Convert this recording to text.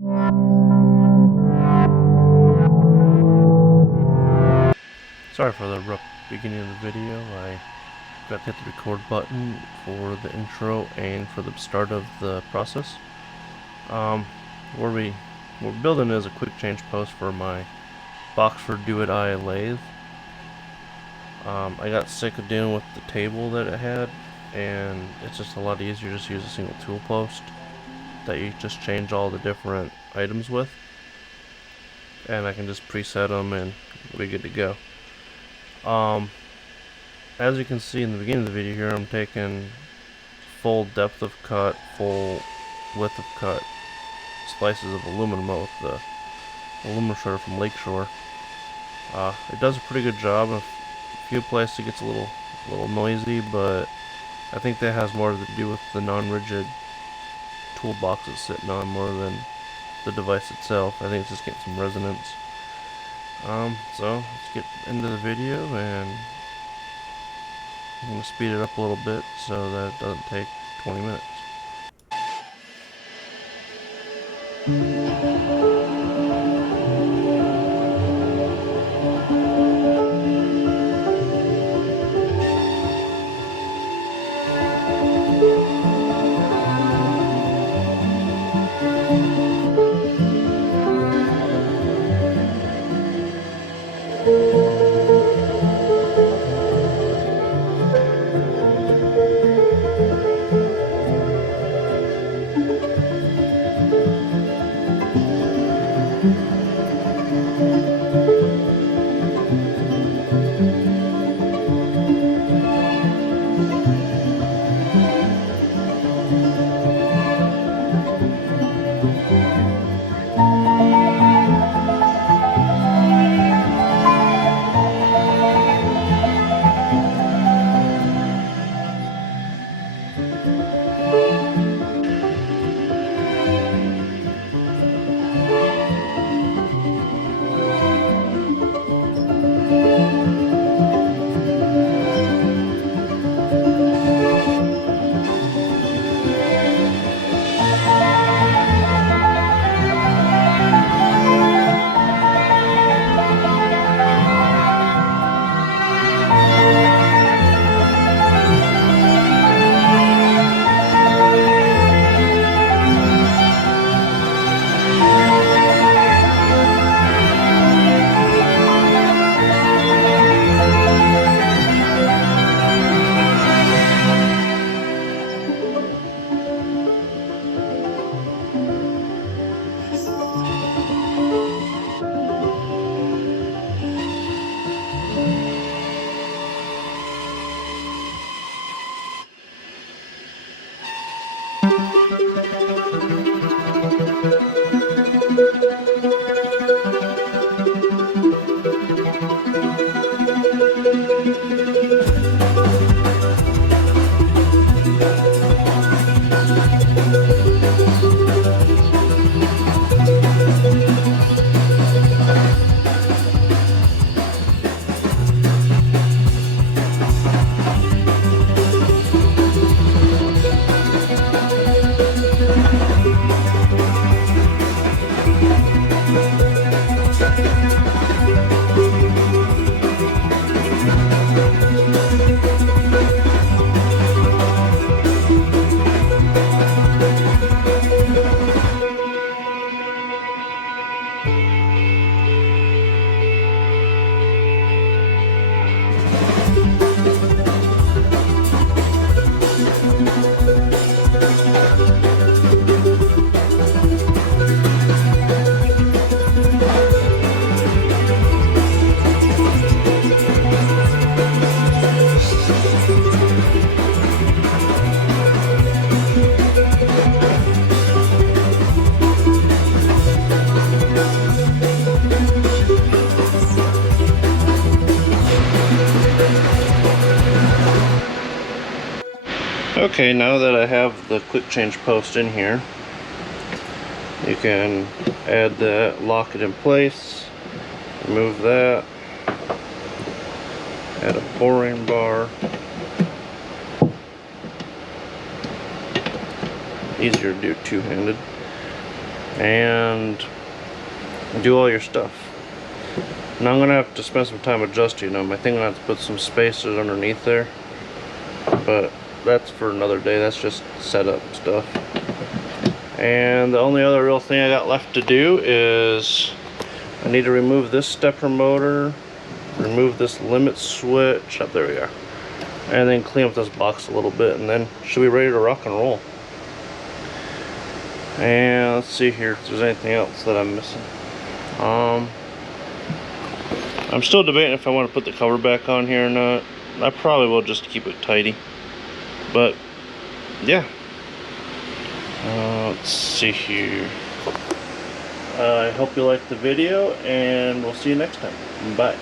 Sorry for the abrupt beginning of the video. I forgot to hit the record button for the intro and for the start of the process. What we're building is a quick change post for my Boxford Dueti lathe. I got sick of dealing with the table that it had, and it's just a lot easier just to use a single tool post that you just change all the different items with, and I can just preset them and we're good to go. As you can see in the beginning of the video here, I'm taking full depth of cut, full width of cut slices of aluminum with the aluminum shredder from Lakeshore. It does a pretty good job. A few places it gets a little noisy, but I think that has more to do with the non-rigid toolbox it's sitting on more than the device itself. I think it's just getting some resonance. So let's get into the video, and I'm going to speed it up a little bit so that it doesn't take 20 minutes. Okay, now that I have the quick change post in here, you can add that, lock it in place, remove that, add a boring bar. Easier to do two-handed. and do all your stuff. Now I'm gonna have to spend some time adjusting them. I think I'm gonna have to put some spacers underneath there, but that's for another day. That's just setup stuff. And the only other real thing I got left to do is I need to remove this stepper motor, remove this limit switch, there we are, and then clean up this box a little bit, and then should be ready to rock and roll. And let's see here if there's anything else that I'm missing. I'm still debating if I want to put the cover back on here or not. I probably will, just to keep it tidy. But yeah, let's see here. I hope you liked the video, and we'll see you next time. Bye.